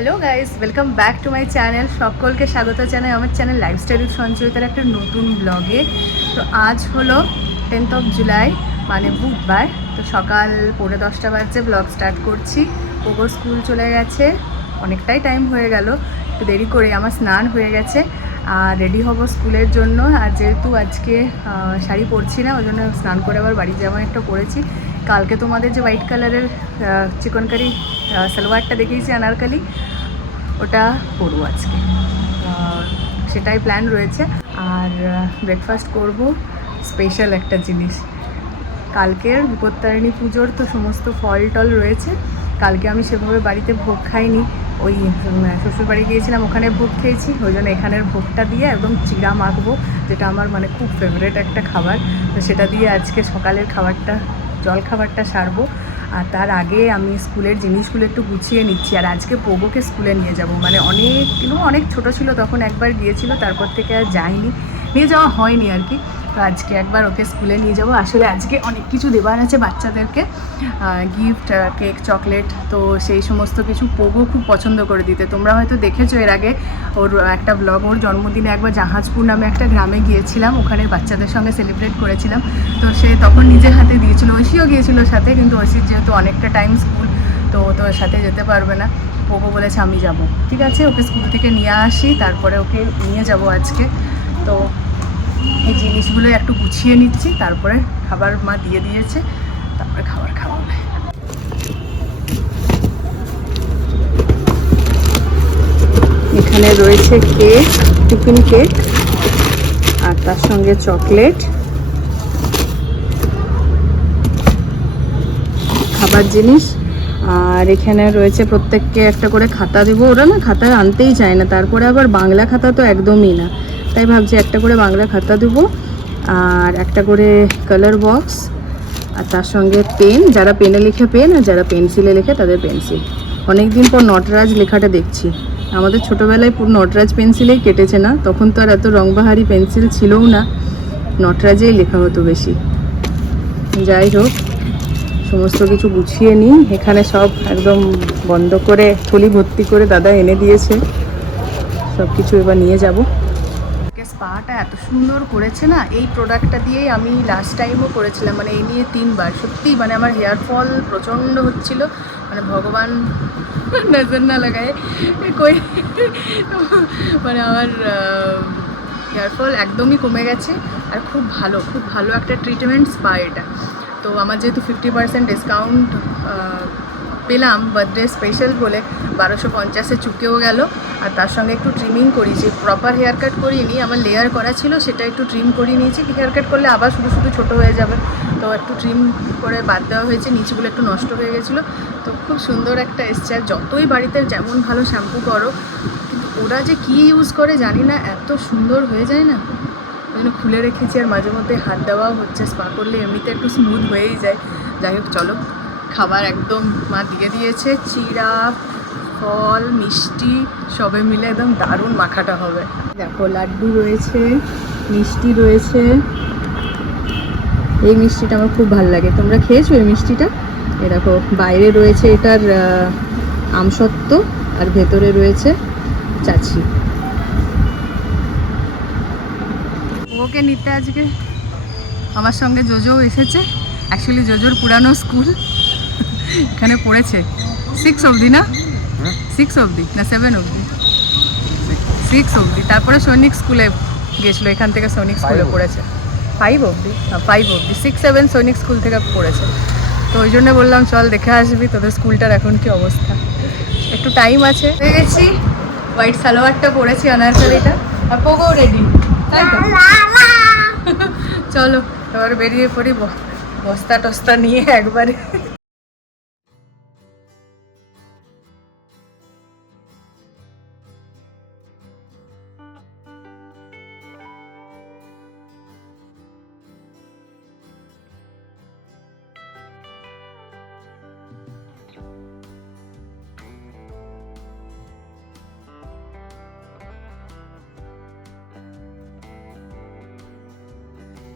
Hello guys welcome back to my channel সকলকে স্বাগত জানাই আমার চ্যানেল লাইফস্টাইল সঞ্চয়িতার একটা নতুন ব্লগে তো আজ হলো টেন্থ অফ জুলাই মানে বুধবার। তো সকাল পৌনে দশটা বাজছে ব্লগ স্টার্ট করছি। ওগো স্কুল চলে গেছে। অনেকটাই টাইম হয়ে গেল। একটু দেরি করে আমার স্নান হয়ে গেছে। আর রেডি হব স্কুলের জন্য। আর যেহেতু আজকে শাড়ি পরছি না ওই জন্য স্নান করে আবার বাড়ির জামা একটা পরেছি কালকে তোমাদের যে হোয়াইট কালারের চিকন কারি সালোয়ারটা দেখিয়েছি আনারকালি, ওটা পরবো আজকে। সেটাই প্ল্যান রয়েছে। আর ব্রেকফাস্ট করব স্পেশাল একটা জিনিস। কালকের বিপত্তারিণী পুজোর তো সমস্ত ফল টল রয়েছে। কালকে আমি সেভাবে বাড়িতে ভোগ খাইনি। ওই শ্বশুরবাড়ি গিয়েছিলাম, ওখানে ভোগ খেয়েছি। ওই জন্য এখানের ভোগটা দিয়ে একদম চিড়া মাখবো, যেটা আমার মানে খুব ফেভারেট একটা খাবার। তো সেটা দিয়ে আজকে সকালের খাবারটা জল খাবারটা সারবো। আর তার আগে আমি স্কুলের জিনিসগুলো একটু গুছিয়ে নিচ্ছি। আর আজকে পোগোকে স্কুলে নিয়ে যাব। মানে অনেক অনেক ছোট ছিল তখন একবার গিয়েছিল, তারপর থেকে আর যাইনি নিয়ে যাওয়া হয়নি আর কি। তো আজকে একবার ওকে স্কুলে নিয়ে যাব। আসলে আজকে অনেক কিছু দেবার আছে বাচ্চাদেরকে। গিফট কেক চকলেট তো সেই সমস্ত কিছু পোগো খুব পছন্দ করে দিতে। তোমরা হয়তো দেখেছ এর আগে ওর একটা ব্লগ ওর জন্মদিনে একবার জাহাজপুর নামে একটা গ্রামে গিয়েছিলাম। ওখানে বাচ্চাদের সঙ্গে সেলিব্রেট করেছিলাম। তো সে তখন নিজের হাতে দিয়েছিল, ঐশীও গিয়েছিল সাথে, কিন্তু ঐশীর যেহেতু অনেকটা টাইম স্কুল তো ও তো সাথে যেতে পারবে না। পোগো বলেছে, আমি যাব। ঠিক আছে, ওকে স্কুল থেকে নিয়ে আসি, তারপরে ওকে নিয়ে যাব আজকে। তো এই জিনিসগুলো একটু গুছিয়ে নিচ্ছি, তারপরে খাবার মা দিয়ে দিয়েছে, তারপরে খাবার খাওয়াবে। এখানে রয়েছে কেক, টিফিন কেক, আর তার সঙ্গে চকলেট। খাবার জিনিস, আর এখানে রয়েছে প্রত্যেককে একটা করে খাতা দেবো। ওরা না খাতা আনতেই চায় না, তারপরে আবার বাংলা খাতা তো একদমই না। তাই ভাবছি একটা করে বাংলা খাতা দেবো, আর একটা করে কালার বক্স আর তার সঙ্গে পেন যারা পেনে লেখে পেন আর যারা পেন্সিলে লেখে তাদের পেন্সিল অনেক দিন পর নটরাজ লেখাটা দেখছি। আমাদের ছোটোবেলায় পুরো নটরাজ পেন্সিলেই কেটেছে না, তখন তো আর এত রংবাহারি পেন্সিল ছিলও না। নটরাজেই লেখা হতো বেশি। যাই হোক, সমস্ত কিছু গুছিয়ে নিই। এখানে সব একদম বন্ধ করে, থলি ভর্তি করে দাদা এনে দিয়েছে। সব কিছু এবার নিয়ে যাব। স্পাটা এত সুন্দর করেছে না, এই প্রোডাক্টটা দিয়েই আমি লাস্ট টাইমও করেছিলাম মানে এই নিয়ে তিনবার। সত্যি মানে আমার হেয়ার ফল প্রচণ্ড হচ্ছিল মানে ভগবান নজর না লাগায়। কই মানে আমার হেয়ার ফল একদমই কমে গেছে, আর খুব ভালো খুব ভালো একটা ট্রিটমেন্ট স্পা এটা। তো আমার যেহেতু ফিফটি পার্সেন্ট ডিসকাউন্ট পেলাম বার্থডে স্পেশাল বলে বারোশো পঞ্চাশে চুকেও গেল। আর তার সঙ্গে একটু ট্রিমিং করিয়েছি প্রপার হেয়ার কাট করিনি, আমার লেয়ার করা ছিল, সেটা একটু ট্রিম করিয়ে নিয়েছি। হেয়ার কাট করলে আবার শুধু শুধু ছোটো হয়ে যাবে। তো একটু ট্রিম করে বাদ দেওয়া হয়েছে, নিচগুলো একটু নষ্ট হয়ে গেছিল। তো খুব সুন্দর একটা এসছে। আর যতই বাড়িতে যেমন ভালো শ্যাম্পু করো, কিন্তু ওরা যে কী ইউজ করে জানি না, এত সুন্দর হয়ে যায় না। ওই জন্য খুলে রেখেছি, আর মাঝে মধ্যে হাত দেওয়াও হচ্ছে স্পা করলে এমনিতে একটু স্মুথ হয়েই যায়। যাই হোক, চলো। খাবার একদম মা দিয়ে দিয়েছে, চিড়া, ফল, মিষ্টি, সবে মিলে একদম দারুণ মাখাটা হবে। দেখো, লাড্ডু রয়েছে, মিষ্টি রয়েছে। এই মিষ্টিটা আমার খুব ভালো লাগে। তোমরা খেয়েছো এই মিষ্টিটা? এ দেখো, বাইরে রয়েছে এটার আমসত্ত্ব আর ভেতরে রয়েছে চাচি ওকে নিতে আজকে আমার সঙ্গে জোজো এসেছে। অ্যাকচুয়ালি জোজোর পুরানো স্কুল। এখানে পড়েছে। সিক্স অবধি না? সিক্স অবধি? না সেভেন অবধি? সিক্স অবধি। তারপরে সৈনিক স্কুলে গেছিল। এখান থেকে সৈনিক স্কুলে পড়েছে। ফাইভ অবধি? ফাইভ অবধি। সিক্স সেভেন সৈনিক স্কুল থেকে পড়েছে। তো ওই জন্য বললাম চল দেখে আসবি তোদের স্কুলটার এখন কি অবস্থা। একটু টাইম আছে। হয়ে গেছি। হোয়াইট সালোয়ারটা পরেছি অনারকালিটা আর পোগো রেডি তাই তো? চলো এবার বেরিয়ে পড়ি বস্তা টস্তা নিয়ে একবারে।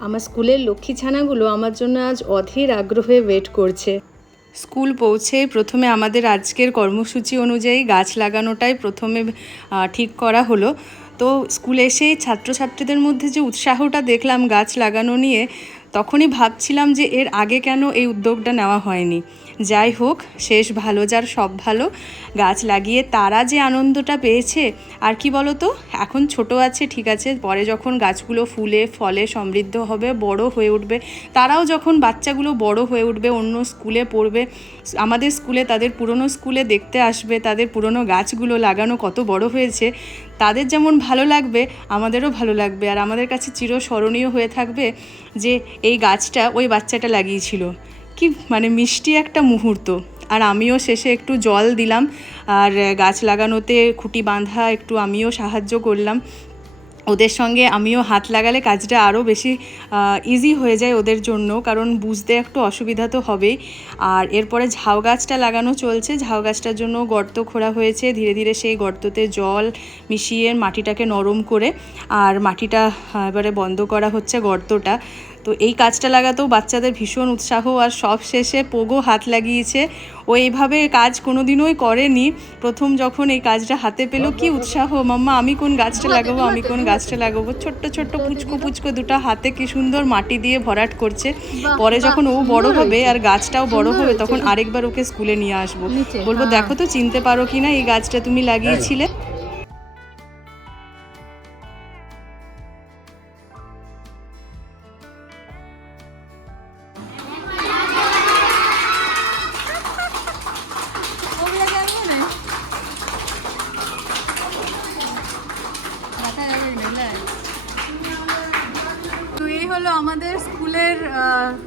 আমার স্কুলের লক্ষ্মী ছানাগুলো আমার জন্য আজ অধীর আগ্রহে ওয়েট করছে। স্কুল পৌঁছে প্রথমে আমাদের আজকের কর্মসূচি অনুযায়ী গাছ লাগানোটাই প্রথমে ঠিক করা হলো। তো স্কুলে এসে ছাত্রছাত্রীদের মধ্যে যে উৎসাহটা দেখলাম গাছ লাগানো নিয়ে, তখনই ভাবছিলাম যে এর আগে কেন এই উদ্যোগটা নেওয়া হয়নি। যাই হোক, শেষ ভালো যার, সব ভালো। গাছ লাগিয়ে তারা যে আনন্দটা পেয়েছে, আর কি বলো তো এখন ছোট আছে, ঠিক আছে, পরে যখন গাছগুলো ফুলে, ফলে সমৃদ্ধ হবে, বড় হয়ে উঠবে, তারাও যখন বাচ্চাগুলো বড় হয়ে উঠবে, অন্য স্কুলে পড়বে, আমাদের স্কুলে, তাদের পুরনো স্কুলে দেখতে আসবে, তাদের পুরনো গাছগুলো লাগানো কত বড় হয়েছে, তাদের যেমন ভালো লাগবে, আমাদেরও ভালো লাগবে, আর আমাদের কাছে চিরস্মরণীয় হয়ে থাকবে যে এই গাছটা ওই বাচ্চাটা লাগিয়েছিল। কি মানে মিষ্টি একটা মুহূর্ত। আর আমিও শেষে একটু জল দিলাম, আর গাছ লাগানোতে খুঁটি বাঁধা একটু আমিও সাহায্য করলাম। ওদের সঙ্গে আমিও হাত লাগালে কাজটা আরও বেশি ইজি হয়ে যায় ওদের জন্য, কারণ বুঝতে একটু অসুবিধা তো হবেই। আর এরপরে ঝাউ গাছটা লাগানো চলছে, ঝাউ গাছটার জন্য গর্ত খোঁড়া হয়েছে, ধীরে ধীরে সেই গর্ততে জল মিশিয়ে মাটিটাকে নরম করে, আর মাটিটা এবারে বন্ধ করা হচ্ছে গর্তটা। তো এই কাজটা লাগাতেও বাচ্চাদের ভীষণ উৎসাহ আর সব শেষে পোগো হাত লাগিয়েছে। ও এইভাবে কাজ কোনোদিনই করেনি। প্রথম যখন এই কাজটা হাতে পেল কি উৎসাহ মাম্মা আমি কোন গাছটা লাগাবো আমি কোন গাছটা লাগাবো? ছোট্ট ছোট্ট পুচকো পুচকো দুটো হাতে কি সুন্দর মাটি দিয়ে ভরাট করছে। পরে যখন ও বড় হবে আর গাছটাও বড় হবে তখন আরেকবার ওকে স্কুলে নিয়ে আসব। বলব দেখো তো চিনতে পারো কি না এই গাছটা তুমি লাগিয়েছিলে?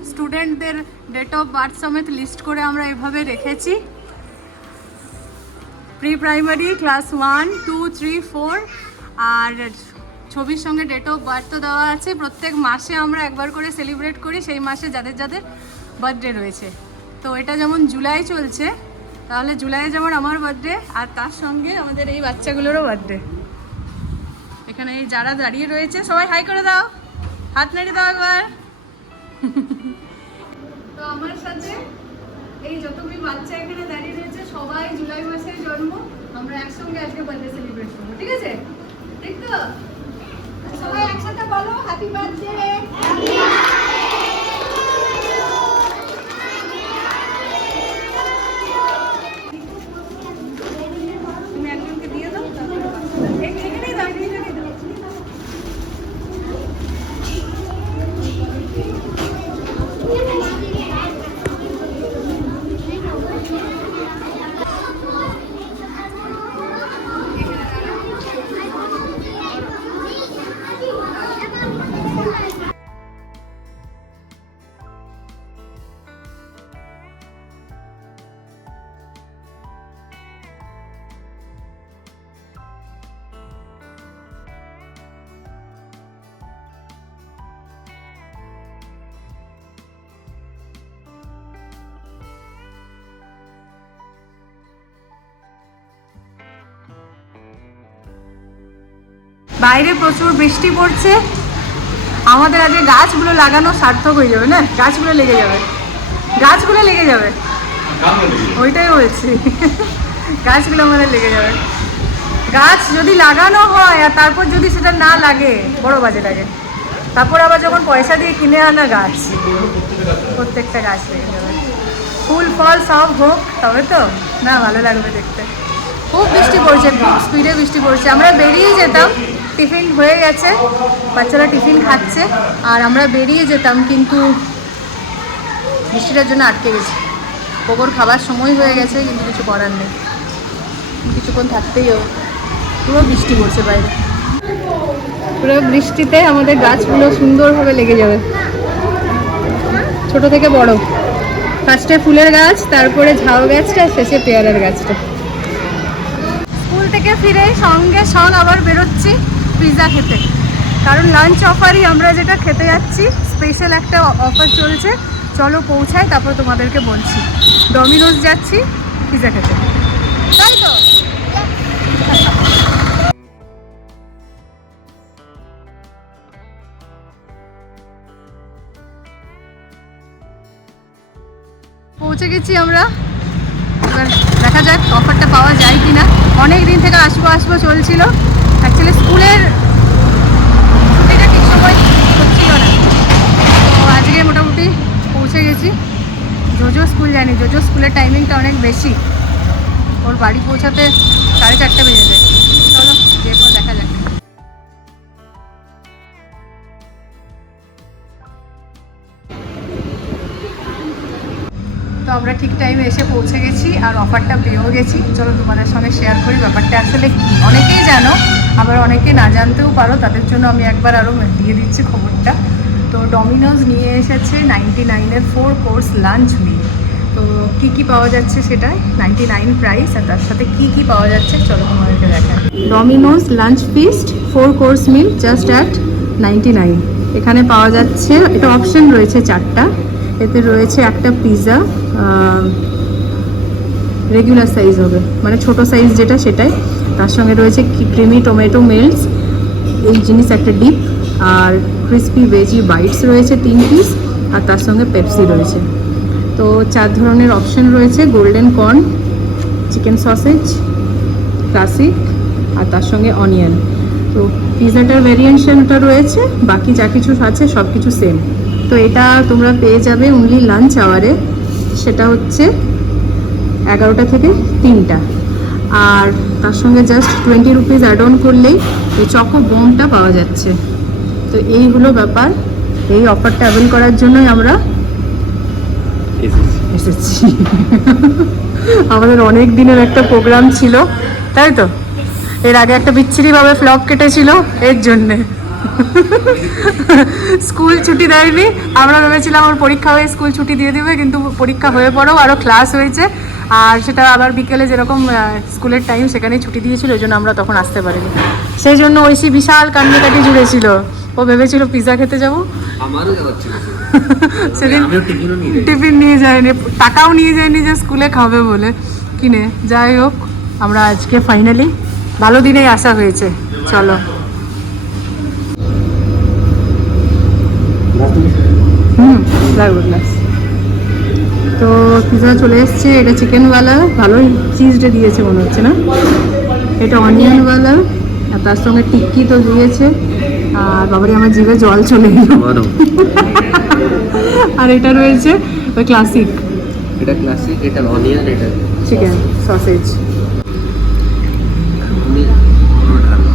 স্টুডেন্টদের ডেট অফ বার্থ সমেত লিস্ট করে আমরা এভাবে রেখেছি। Pre primary class one two three four আর ছবির সঙ্গে ডেট অফ বার্থ তো দেওয়া আছে। প্রত্যেক মাসে আমরা একবার করে সেলিব্রেট করি, সেই মাসে যাদের যাদের বার্থডে রয়েছে। তো এটা যেমন জুলাই চলছে, তাহলে জুলাই যেমন আমার বার্থডে আর তার সঙ্গে আমাদের এই বাচ্চাগুলোরও বার্থডে এখানে এই যারা দাঁড়িয়ে রয়েছে, সবাই হাই করে দাও। হাত নাড়ি দাও একবার। তো আমার সাথে এই যতগুলি বাচ্চা এখানে দাঁড়িয়ে রয়েছে, সবাই জুলাই মাসের জন্ম, আমরা একসঙ্গে আজকে বার্থডে সেলিব্রেট করব, ঠিক আছে? ঠিক তো সবাই একসাথে বলো হ্যাপি বার্থডে বাইরে প্রচুর বৃষ্টি পড়ছে। আমাদের আজকে গাছগুলো লাগানো সার্থক হয়ে যাবে, না? গাছগুলো লেগে যাবে। গাছগুলো লেগে যাবে। ওইটাই বলছি। গাছগুলো আমাদের লেগে যাবে। গাছ যদি লাগানো হয় আর তারপর যদি সেটা না লাগে, বড় বাজে লাগে। তারপর আবার যখন পয়সা দিয়ে কিনে আনা গাছ, প্রত্যেকটা গাছ লেগে যাবে। ফুল, ফল সব হোক, তবে তো, না, ভালো লাগবে দেখতে। খুব বৃষ্টি পড়ছে, খুব স্পিডে বৃষ্টি পড়ছে। আমরা বেরিয়ে যেতাম। টিফিন হয়ে গেছে। বাচ্চারা টিফিন খাচ্ছে। আর আমরা বেরিয়ে যেতাম, কিন্তু বৃষ্টিটার জন্য আটকে গেছি। গোবর খাবার সময় হয়ে গেছে, কিন্তু কিছু করার নেই। কিছুক্ষণ থাকতেই হবে। পুরো বৃষ্টি পড়ছে বাইরে। পুরো বৃষ্টিতে আমাদের গাছগুলো সুন্দরভাবে লেগে যাবে। ছোট থেকে বড়। ফার্স্টে ফুলের গাছ, তারপরে ঝাউ গাছটা, শেষে পেয়ারার গাছটা। স্কুল থেকে ফিরে সঙ্গে সঙ্গ আবার বেরোচ্ছি। পিৎজা খেতে। কারণ লাঞ্চ অফারই আমরা যেটা খেতে যাচ্ছি স্পেশাল একটা অফার চলছে। চলো পৌঁছাই, তারপর তোমাদেরকে বলছি। ডমিনোজ যাচ্ছি পিৎজা খেতে। পৌঁছে গেছি আমরা। এবার দেখা যাক অফারটা পাওয়া যায় কিনা। অনেক দিন থেকে আসব আসব চলছিল। অ্যাকচুয়ালি স্কুলের ছুটিটা ঠিক সময় হচ্ছিল না। তো আজকে মোটামুটি পৌঁছে গেছি। জোজো স্কুল জানি, জোজো স্কুলের টাইমিংটা অনেক বেশি। ওর বাড়ি পৌঁছাতে সাড়ে চারটে বেজে যায়। অফারটা পেয়েও গেছি। চলো তোমাদের সঙ্গে শেয়ার করি ব্যাপারটা আসলে অনেকেই জানো, আবার অনেকে না জানতেও পারো, তাদের জন্য আমি একবার আরও দিয়ে দিচ্ছি খবরটা। তো ডমিনোজ নিয়ে এসেছে নাইনটি নাইনের ফোর কোর্স লাঞ্চ মিল তো কি কি পাওয়া যাচ্ছে সেটাই নাইনটি নাইন প্রাইস আর তার সাথে কি কি পাওয়া যাচ্ছে চলো তোমাদেরকে দেখা Domino's lunch feast four course meal just at ninety nine এখানে পাওয়া যাচ্ছে, এটা অপশন রয়েছে চারটা। এতে রয়েছে একটা পিৎজা রেগুলার সাইজ হবে। মানে ছোট সাইজ যেটা সেটাই। তার সঙ্গে রয়েছে ক্রিমি টমেটো মেল্টস এই জিনিস একটা ডিপ আর ক্রিস্পি ভেজি বাইটস রয়েছে তিন পিস আর তার সঙ্গে পেপসি রয়েছে। তো চার ধরনের অপশন রয়েছে। Golden corn chicken sausage classic আর তার সঙ্গে অনিয়ন তো পিৎজাটার ভ্যারিয়েশনটা রয়েছে। বাকি যা কিছু আছে সব কিছু সেম তো এটা তোমরা পেয়ে যাবে অনলি লাঞ্চ আওয়ারে সেটা হচ্ছে এগারোটা থেকে তিনটা। আর তার সঙ্গে just twenty rupees add on করলেই এই চকো বোমটা পাওয়া যাচ্ছে। তো এই হলো ব্যাপার এই অফারটা অ্যাভেল করার জন্যই আমরা এসেছি। আমাদের অনেক দিনের একটা প্রোগ্রাম ছিল তাই তো? এর আগে একটা বিচ্ছিরিভাবে ফ্লপ কেটেছিল এর জন্যে। স্কুল ছুটি দেয়নি। আমরা ভেবেছিলাম ওর পরীক্ষা হয়ে স্কুল ছুটি দিয়ে দেবে কিন্তু পরীক্ষা হয়ে পরেও আরও ক্লাস হয়েছে। আর সেটা আবার বিকেলে যেরকম স্কুলের টাইম সেখানেই ছুটি দিয়েছিল ওই জন্য আমরা তখন আসতে পারিনি। সেই জন্য ঐশী বিশাল কান্নাকাটি জুড়েছিল। ও ভেবেছিল পিৎজা খেতে যাব। সেদিন টিফিন নিয়ে যায়নি টাকাও নিয়ে যায়নি যে স্কুলে খাবে বলে। কিনে যাই হোক আমরা আজকে ফাইনালি ভালো দিনেই আসা হয়েছে। চলো। হুম লাগবে গ্লাস তো পিৎজা চলে এসছে এটা চিকেনওয়ালা ভালোই চিজটা দিয়েছে মনে হচ্ছে না। এটা অনিয়নওয়ালা আর তার সঙ্গে টিক্কি তো দিয়েছে। আর বাবারি আমার জিভে জল চলে এলো। আমারও। আর এটা রয়েছে ওই ক্লাসিক এটা ক্লাসিক এটা অনিয়ন এটা চিকেন সসেজ আমি পুরো ঢালো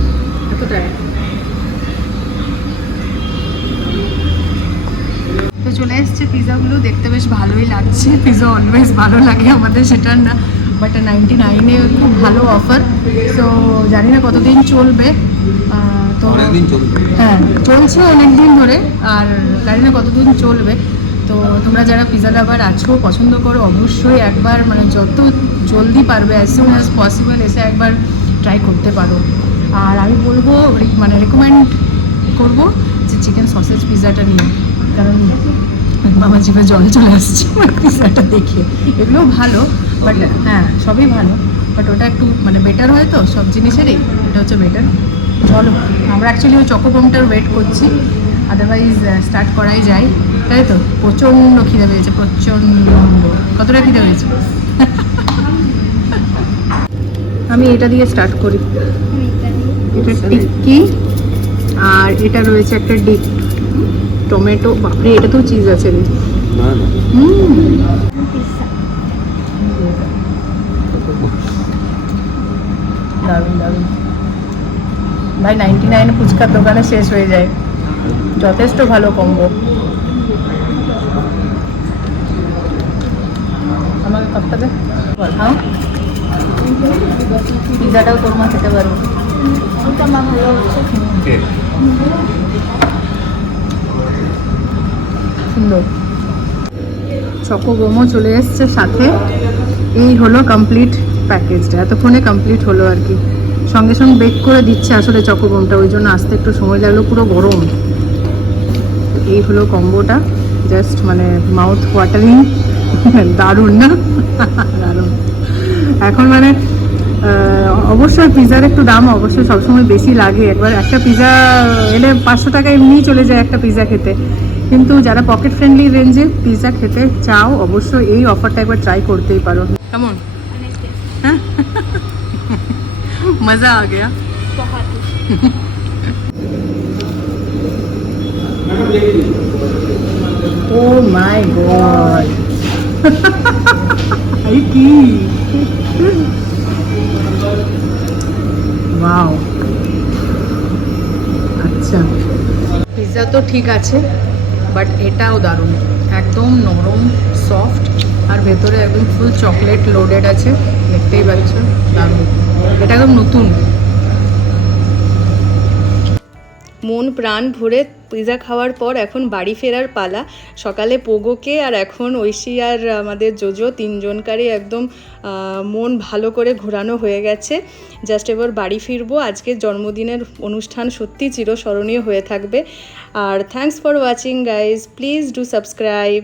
তো চলে এসছে পিৎজাগুলো দেখতে বেশ ভালোই লাগছে। পিৎজা অলওয়েজ ভালো লাগে আমাদের সেটার না। বাট নাইনটি নাইনে খুব ভালো অফার তো জানি না কতদিন চলবে। তো হ্যাঁ চলছে অনেক দিন ধরে আর জানি না কতদিন চলবে। তো তোমরা যারা পিৎজা লাভার আছো পছন্দ করো অবশ্যই একবার মানে যত জলদি পারবে অ্যাজ সুন অ্যাজ পসিবল এসে একবার ট্রাই করতে পারো। আর আমি বলব মানে রেকমেন্ড করব যে চিকেন সসেজ পিৎজাটা নিয়ে কারণ আমার জিভে জল চলে আসছে। পিৎজাটা দেখে এগুলোও ভালো বাট হ্যাঁ সবই ভালো। বাট ওটা একটু মানে বেটার হয় তো সব জিনিসেরই। এটা হচ্ছে বেটার চলো আমরা অ্যাকচুয়ালি ওই চকোবমটার ওয়েট করছি। আদারওয়াইজ স্টার্ট করাই যায়। তাই তো? প্রচণ্ড খিদে পেয়েছে প্রচণ্ড। কতটা খিদে পেয়েছে? আমি এটা দিয়ে স্টার্ট করি। এটা টিক্কি আর এটা রয়েছে একটা ডিপ। টমেটো বাপরে এটা তো চিজ আছে রে। না না। হুম। দারুণ দারুণ। ভাই নাইনটি নাইন ফুচকার দোকানে শেষ হয়ে যায়। যথেষ্ট ভালো কম্বো আমাকে কাপটা দে। বল, হ্যাঁ পিজাটাও তোর মা খেতে পারব। সুন্দর। চকো বোমও চলে এসছে সাথে। এই হলো কমপ্লিট প্যাকেজটা এতক্ষণে কমপ্লিট হলো আর কি। সঙ্গে সঙ্গে বেক করে দিচ্ছে আসলে চকো বোমটা ওই জন্য আসতে একটু সময় লাগল, পুরো গরম। এই হলো কম্বোটা জাস্ট মানে মাউথ ওয়াটারিং দারুণ না? দারুণ। এখন মানে অবশ্যই পিৎজার একটু দাম অবশ্যই সবসময় বেশি লাগে। একবার একটা পিৎজা এলে পাঁচশো টাকা এমনিই চলে যায় একটা পিজা খেতে। কিন্তু যারা পকেট ফ্রেন্ডলি রেঞ্জে পিৎজা খেতে চাও, অবশ্যই এই অফারটা একবার ট্রাই করতেই পারো। কেমন? মজা আ গয়া। ও মাই গড এই কি আচ্ছা। পিৎজা তো ঠিক আছে। বাট এটাও দারুণ। একদম নরম সফট আর ভেতরে একদম ফুল চকলেট লোডেড আছে। দেখতেই পাচ্ছ, দারুণ। এটা একদম নতুন। মন প্রাণ ভরে পিৎজা খাওয়ার পর এখন বাড়ি ফেরার পালা। সকালে পোগোকে আর এখন ঐশী আর আমাদের জোজো তিনজনকারই একদম মন ভালো করে ঘোরানো হয়ে গেছে। জাস্ট এবার বাড়ি ফিরবো। আজকে জন্মদিনের অনুষ্ঠান সত্যি চিরস্মরণীয় হয়ে থাকবে। আর thanks for watching guys please do subscribe